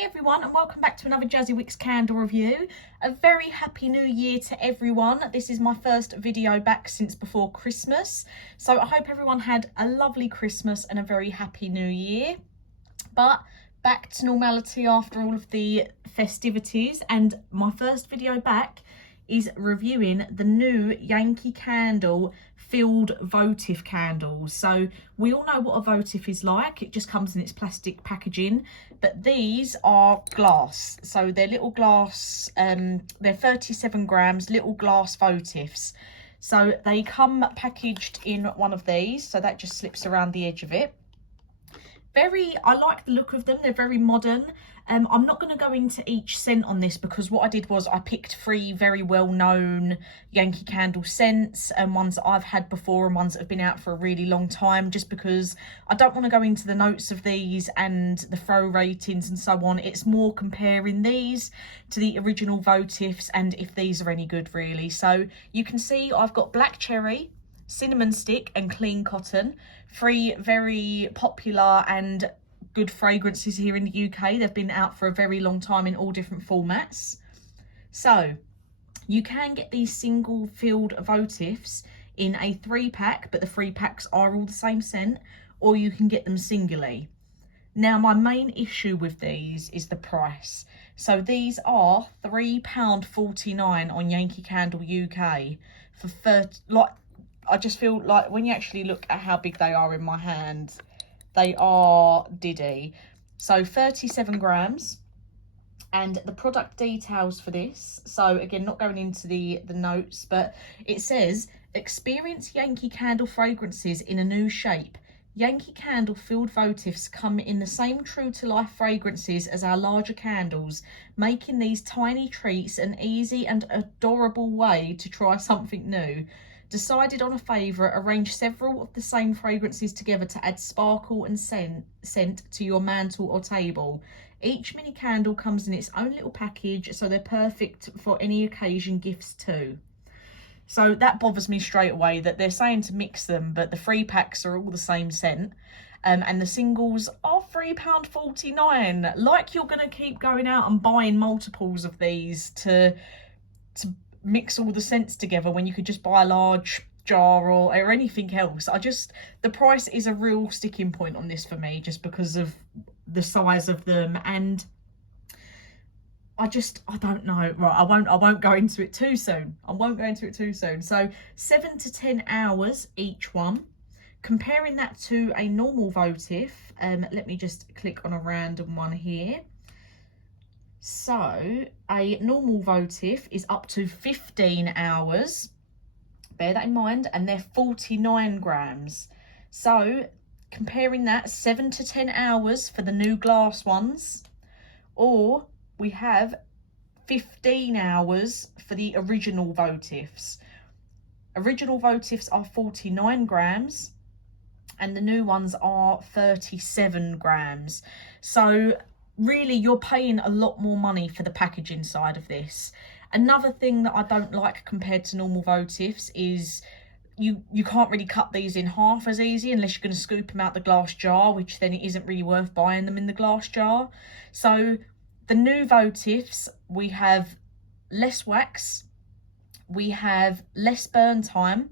Hey everyone, and welcome back to another Jazzy Wicks candle review. A very happy new year to everyone. This is my first video back since before Christmas, so I hope everyone had a lovely Christmas and a very happy new year. But back to normality after all of the festivities, and my first video back is reviewing the new Yankee candle filled votive candles. So we all know what a votive is like. It just comes in its plastic packaging, but these are glass. So they're little glass, they're 37 grams, little glass votives. So they come packaged in one of these, so that just slips around the edge of it. I like the look of them. They're very modern. I'm not going to go into each scent on this because what I did was I picked 3 very well-known Yankee candle scents and ones that I've had before and ones that have been out for a really long time, just because I don't want to go into the notes of these and the throw ratings and so on. It's more comparing these to the original votives and if these are any good, really. So you can see I've got black cherry, cinnamon stick and clean cotton, 3 very popular and good fragrances here in the UK. They've been out for a very long time in all different formats. So you can get these single filled votives in a 3-pack, but the 3 packs are all the same scent, or you can get them singly. Now, my main issue with these is the price. So these are £3.49 on Yankee Candle UK for 30, I just feel like when you actually look at how big they are in my hand, they are diddy. So 37 grams. And the product details for this, so again, not going into the notes, but it says, experience Yankee Candle fragrances in a new shape. Yankee Candle filled votives come in the same true-to-life fragrances as our larger candles, making these tiny treats an easy and adorable way to try something new. Decided on a favourite, arrange several of the same fragrances together to add sparkle and scent to your mantle or table. Each mini candle comes in its own little package, so they're perfect for any occasion gifts too. So that bothers me straight away that they're saying to mix them, but the 3 packs are all the same scent. And the singles are £3.49. Like you're going to keep going out and buying multiples of these to mix all the scents together when you could just buy a large jar or anything else. The price is a real sticking point on this for me, just because of the size of them, and I don't know. Right, I won't go into it too soon. So 7 to 10 hours each one. Comparing that to a normal votive, let me just click on a random one here. So a normal votive is up to 15 hours, bear that in mind, and they're 49 grams. So comparing that, 7 to 10 hours for the new glass ones, or we have 15 hours for the original votives. Original votives are 49 grams and the new ones are 37 grams. So really, you're paying a lot more money for the packaging side of this. Another thing that I don't like compared to normal votives is you can't really cut these in half as easy unless you're going to scoop them out the glass jar, which then it isn't really worth buying them in the glass jar. So the new votives, we have less wax, we have less burn time,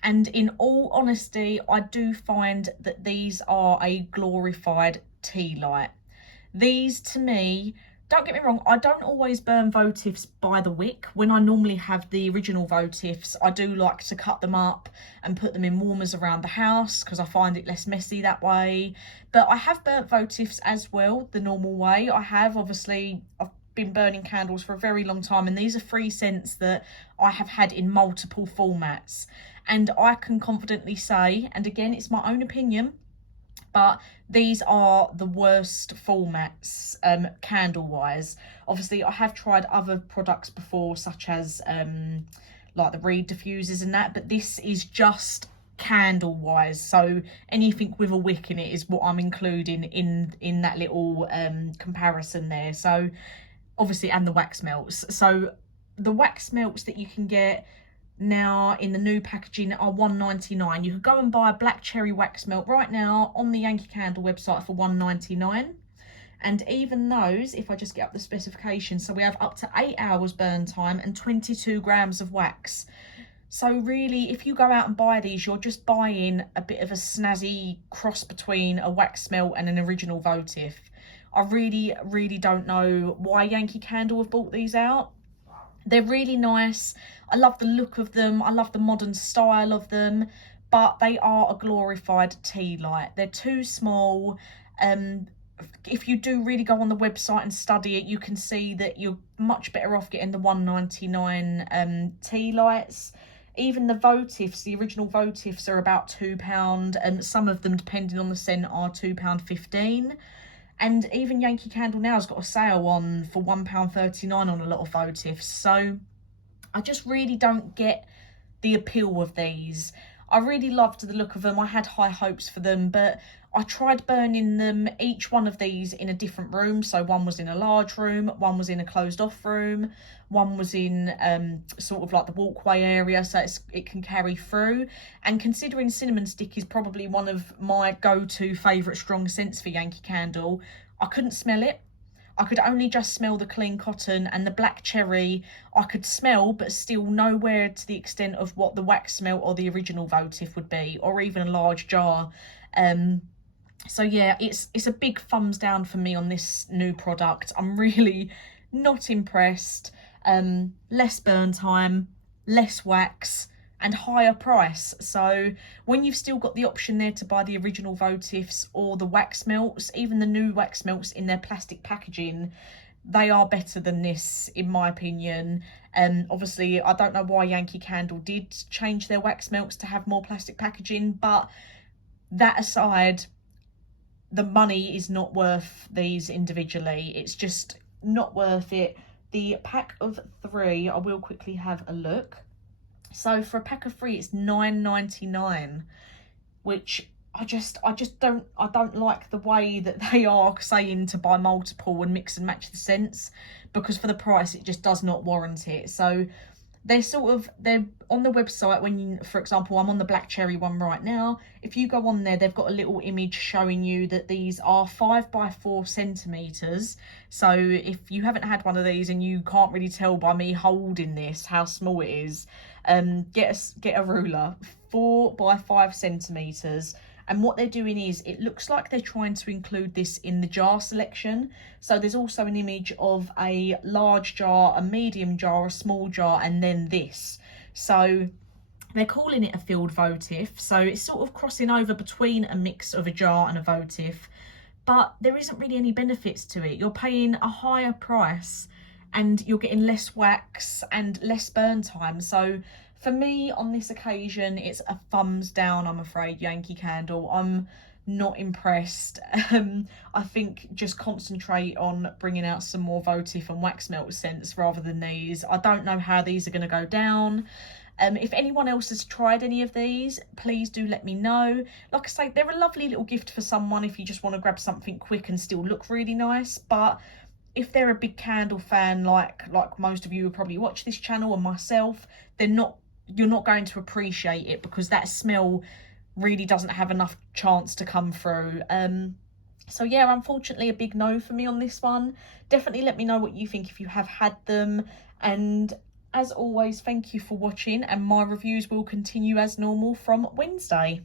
and in all honesty, I do find that these are a glorified tea light. These, to me, don't get me wrong, I don't always burn votives by the wick. When I normally have the original votives, I do like to cut them up and put them in warmers around the house because I find it less messy that way. But I have burnt votives as well, the normal way. I've been burning candles for a very long time, and these are 3 scents that I have had in multiple formats. And I can confidently say, and again, it's my own opinion, but these are the worst formats candle wise. Obviously, I have tried other products before, such as like the reed diffusers and that, but this is just candle wise. So anything with a wick in it is what I'm including in that little comparison there. So obviously, and the wax melts. So the wax melts that you can get now in the new packaging are £1.99. You could go and buy a black cherry wax melt right now on the Yankee Candle website for £1.99, And even those, if I just get up the specifications, so we have up to 8 hours burn time and 22 grams of wax. So really, if you go out and buy these, you're just buying a bit of a snazzy cross between a wax melt and an original Votive. I really don't know why Yankee Candle have brought these out. They're really nice. I love the look of them. I love the modern style of them, but they are a glorified tea light. They're too small. If you do really go on the website and study it, you can see that you're much better off getting the £1.99 tea lights. Even the Votives, the original Votives, are about £2, and some of them, depending on the scent, are £2.15. And even Yankee Candle now has got a sale on for £1.39 on a lot of Votives. So I just really don't get the appeal of these. I really loved the look of them. I had high hopes for them, but I tried burning them, each one of these, in a different room. So one was in a large room, one was in a closed off room, one was in sort of like the walkway area, so it can carry through. And considering cinnamon stick is probably one of my go-to favourite strong scents for Yankee Candle, I couldn't smell it. I could only just smell the clean cotton, and the black cherry I could smell, but still nowhere to the extent of what the wax smell or the original Votive would be, or even a large jar. So yeah, it's a big thumbs down for me on this new product. I'm really not impressed. Less burn time, less wax, and higher price. So when you've still got the option there to buy the original Votives or the wax melts, even the new wax melts in their plastic packaging, they are better than this, in my opinion. Obviously, I don't know why Yankee Candle did change their wax melts to have more plastic packaging, but that aside, the money is not worth these individually. It's just not worth it. The pack of 3, I will quickly have a look. So for a pack of 3, it's £9.99, which I don't like the way that they are saying to buy multiple and mix and match the scents, because for the price it just does not warrant it. So they're on the website. When you, for example, I'm on the black cherry one right now. If you go on there, they've got a little image showing you that these are 5 by 4 centimeters. So if you haven't had one of these and you can't really tell by me holding this how small it is, get a ruler. 4 by 5 centimeters. And what they're doing is, it looks like they're trying to include this in the jar selection. So there's also an image of a large jar, a medium jar, a small jar, and then this. So they're calling it a filled Votive. So it's sort of crossing over between a mix of a jar and a Votive. But there isn't really any benefits to it. You're paying a higher price and you're getting less wax and less burn time. So for me, on this occasion, it's a thumbs down, I'm afraid, Yankee Candle. I'm not impressed. I think just concentrate on bringing out some more Votive and wax melt scents rather than these. I don't know how these are going to go down. If anyone else has tried any of these, please do let me know. Like I say, they're a lovely little gift for someone if you just want to grab something quick and still look really nice. But if they're a big candle fan, like most of you who probably watch this channel and myself, you're not going to appreciate it, because that smell really doesn't have enough chance to come through. So yeah, unfortunately a big no for me on this one. Definitely let me know what you think if you have had them. And as always, thank you for watching, and my reviews will continue as normal from Wednesday.